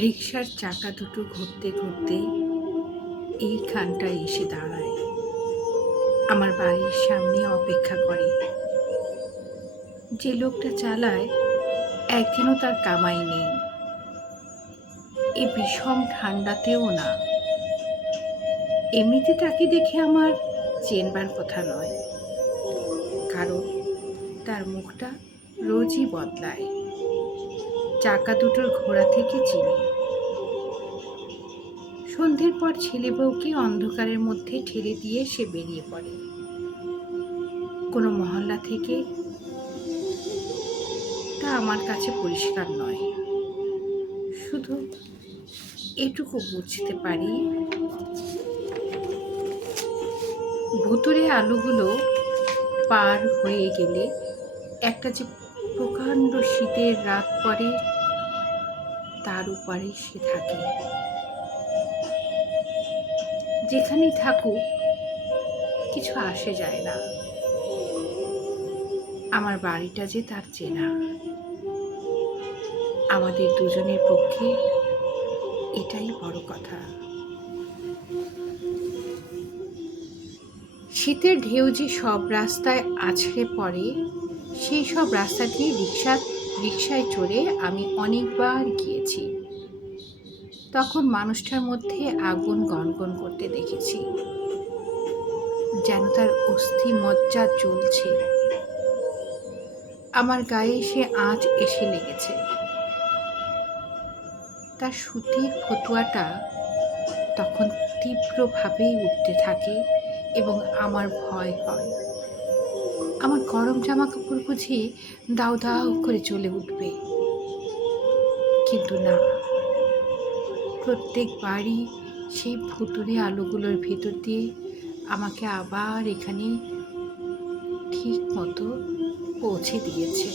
রিকশার চাকা দুটো ঘুরতে ঘুরতে এইখানটায় এসে দাঁড়ায়। আমার বাড়ির সামনে অপেক্ষা করে। যে লোকটা চালায় একদিনও তার কামাই নেই, এ বিষম ঠান্ডাতেও না। এমনিতে তাকে দেখে আমার চেনবার কথা নয়, কারণ তার মুখটা রোজই বদলায়। চাকা দুটোর ঘোড়া থেকে চিনি। সন্ধ্যের পর ছেলে বউকে অন্ধকারের মধ্যে ঠেলে দিয়ে সে বেরিয়ে পড়ে কোনো মহল্লা থেকে। তা আমার কাছে পরিষ্কার নয়, শুধু এটুকু বুঝতে পারি ভুতুড়ে আলোগুলো পার হয়ে গেলে একটা যে প্রকাণ্ড শীতের রাত পরে তার উপরে সে থাকে। যেখানেই থাকুক কিছু আসে যায় না, আমার বাড়িটা যে তার চেনা। আমাদের দুজনের পক্ষে এটাই বড় কথা। শীতের ঢেউ যে সব রাস্তায় আছড়ে পড়ে, সেই সব রাস্তা দিয়ে রিকশায় চড়ে আমি অনেকবার গিয়েছি। তখন মানুষটার মধ্যে আগুন গনগন করতে দেখেছি, যেন তার অস্থি মজ্জা জ্বলছে। আমার গায়ে সে আঁচ এসে লেগেছে। তার সুতির ফতুয়াটা তখন তীব্রভাবেই উঠতে থাকে এবং আমার ভয় হয়। আমার গরম জামা কাপড় বুঝি দাউ দাউ করে জ্বলে উঠবে, কিন্তু না, প্রত্যেকবারই সেই ভুতুড়ে আলোগুলোর ভেতর দিয়ে আমাকে আবার এখানে ঠিক মতো পৌঁছে দিয়েছে।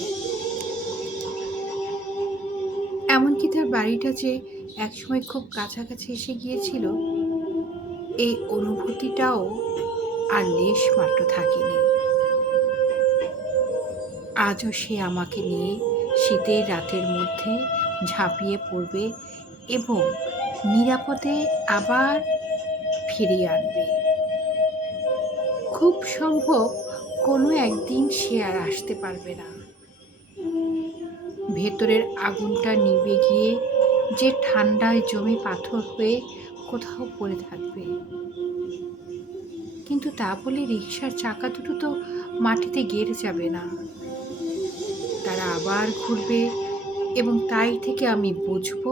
এমনকি তার বাড়িটা যে একসময় খুব কাছাকাছি এসে গিয়েছিল, এই অনুভূতিটাও আর লেশ মাত্র থাকেনি। আজও সে আমাকে নিয়ে শীতের রাতের মধ্যে ঝাঁপিয়ে পড়বে এবং নিরাপদে আবার ফিরিয়ে আনবে। খুব সম্ভব কোনো একদিন সে আর আসতে পারবে না। ভেতরের আগুনটা নিভে গিয়ে যে ঠান্ডায় জমে পাথর হয়ে কোথাও পড়ে থাকবে। কিন্তু তা বলে রিকশার চাকা দুটো তো মাটিতে গেড়ে যাবে না, তারা আবার ঘুরবে এবং তাই থেকে আমি বুঝবো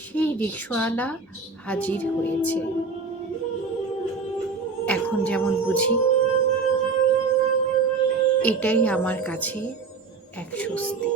সেই রিকশাওয়ালা হাজির হয়েছে। এখন যেমন বুঝি, এটাই আমার কাছে এক স্বস্তি।